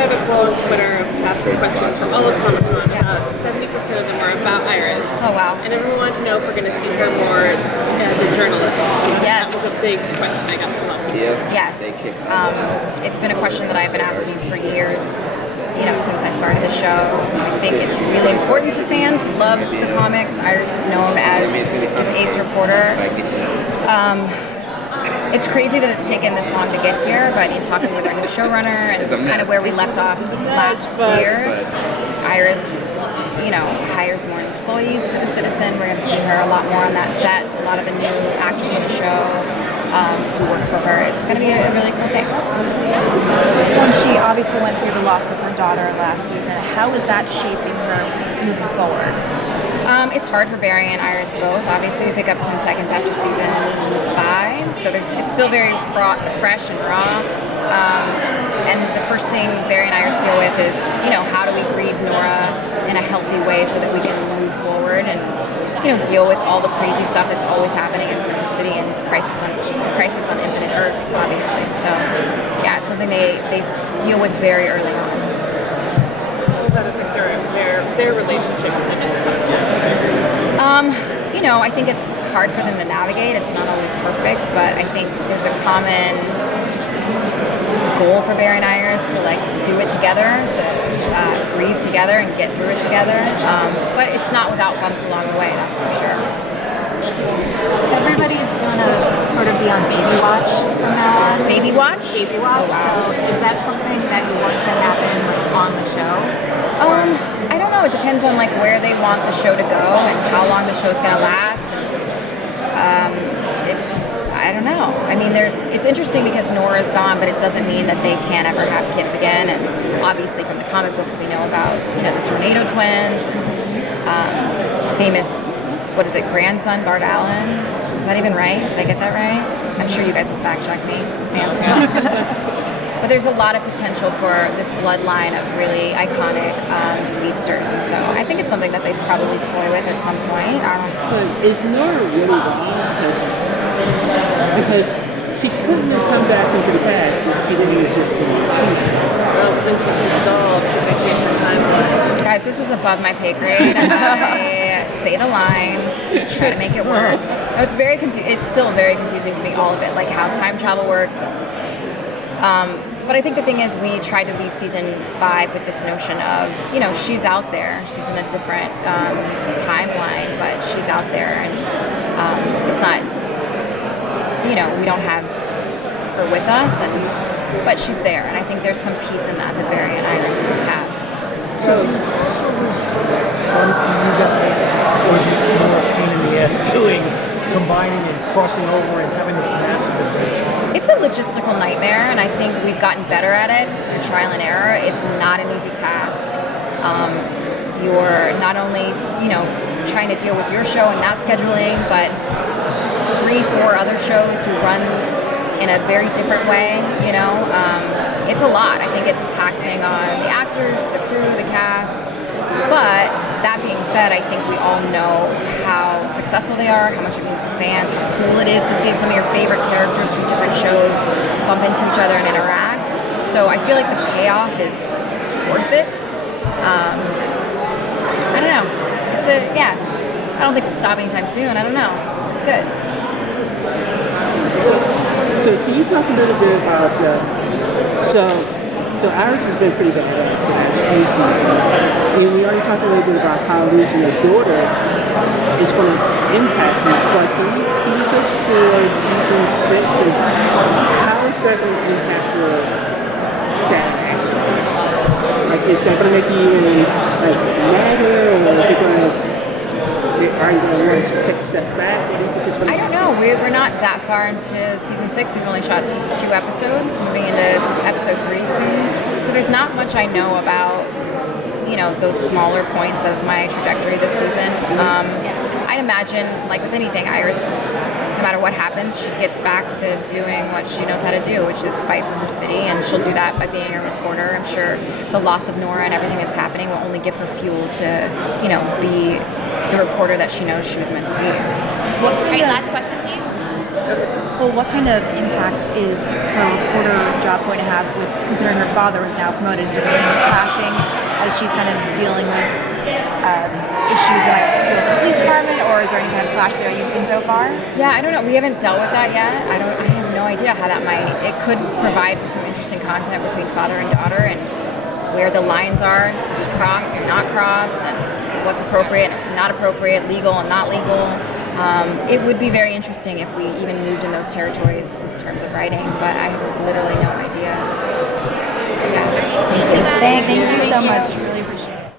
out a poll on Twitter of past questions from all of Comic-Con. 70% of them were about Iris. Oh, wow. And everyone wanted to know if we're going to see her more as a journalist. Yes. That was a big question I got from a lot of people. Yes. It's been a question that I've been asking for years, since I started the show. I think it's really important to fans who love the comics. Iris is known as this ace reporter. It's crazy that it's taken this long to get here, but in talking with our new showrunner and kind of where we left off last year, Iris, hires more employees for the Citizen. We're going to see her a lot more on that set. A lot of the new actors on the show who work for her. It's going to be a really cool thing. When she obviously went through the loss of her daughter last season, how is that shaping her moving forward? It's hard for Barry and Iris both. Obviously, we pick up 10 seconds after season 5, so it's still very fresh and raw. And the first thing Barry and Iris deal with is, how do we grieve Nora in a healthy way so that we can move forward and, deal with all the crazy stuff that's always happening in Central City and Crisis on Infinite Earths, obviously. So, yeah, it's something they deal with very early on. How does it affect their relationship with him? I think it's hard for them to navigate. It's not always perfect, but I think there's a common goal for Barry and Iris to do it together, to grieve together and get through it together. But it's not without bumps along the way, that's for sure. Everybody's gonna sort of be on baby watch from now on. Baby watch? Baby watch. Oh, wow. So is that something that you want to happen on the show? I don't know. It depends on where they want the show to go and how long the show's gonna last. I don't know. I mean, it's interesting because Nora's gone, but it doesn't mean that they can't ever have kids again. And obviously, from the comic books, we know about the Tornado Twins, famous grandson Bart Allen. Is that even right? Did I get that right? I'm sure you guys will fact check me, fans. But there's a lot of potential for this bloodline of really iconic speedsters, and so I think it's something that they probably toy with at some point. But is Nora really wrong? Because she couldn't have come back into the past if she didn't exist in the future. Well, then she dissolved because they changed the timeline. Guys, this is above my pay grade. I say the lines, try to make it work. No, it's still very confusing to me, all of it, how time travel works. But I think the thing is, we tried to leave season 5 with this notion of, she's out there. She's in a different timeline, but she's out there, and it's not, we don't have her with us, but she's there, and I think there's some peace in that Barry and Iris have. So was fun for you guys, or is it more a pain in the ass combining and crossing over and having this massive adventure? It's a logistical nightmare, and I think we've gotten better at it through trial and error. It's not an easy task. You're not only, trying to deal with your show and that scheduling, but 3-4 other shows who run in a very different way, It's a lot. I think it's taxing on the actors, the crew, the cast. But that being said, I think we all know how successful they are, how much it means to fans, how cool it is to see some of your favorite characters from different shows bump into each other and interact. So I feel like the payoff is worth it. I don't know. I don't think we'll stop anytime soon. I don't know. It's good. So can you talk a little bit about so Iris has been pretty badass the last few seasons. And we already talked a little bit about how losing your daughter is going to impact you. But can you tease us for season 6 and how is that going to impact that aspect? Is that going to make you any madder, or is it going to? Are you going to want to take a step back? I don't know. We're not that far into season 6. We've only shot 2 episodes, moving into episode 3 soon. So there's not much I know about, those smaller points of my trajectory this season. I imagine, with anything, Iris, no matter what happens, she gets back to doing what she knows how to do, which is fight for her city, and she'll do that by being a reporter. I'm sure the loss of Nora and everything that's happening will only give her fuel to, be the reporter that she knows she was meant to be. All right, last question, please. Well, what kind of impact is her reporter job going to have with considering her father was now promoted? Is there any clashing as she's kind of dealing with issues that might deal with the police department, or is there any kind of clash there you've seen so far? Yeah, I don't know. We haven't dealt with that yet. I have no idea how that might. It could provide for some interesting content between father and daughter, and where the lines are to be crossed and not crossed, and what's appropriate and not appropriate, legal and not legal. It would be very interesting if we even moved in those territories in terms of writing, but I have literally no idea. Yeah. Thank you so much.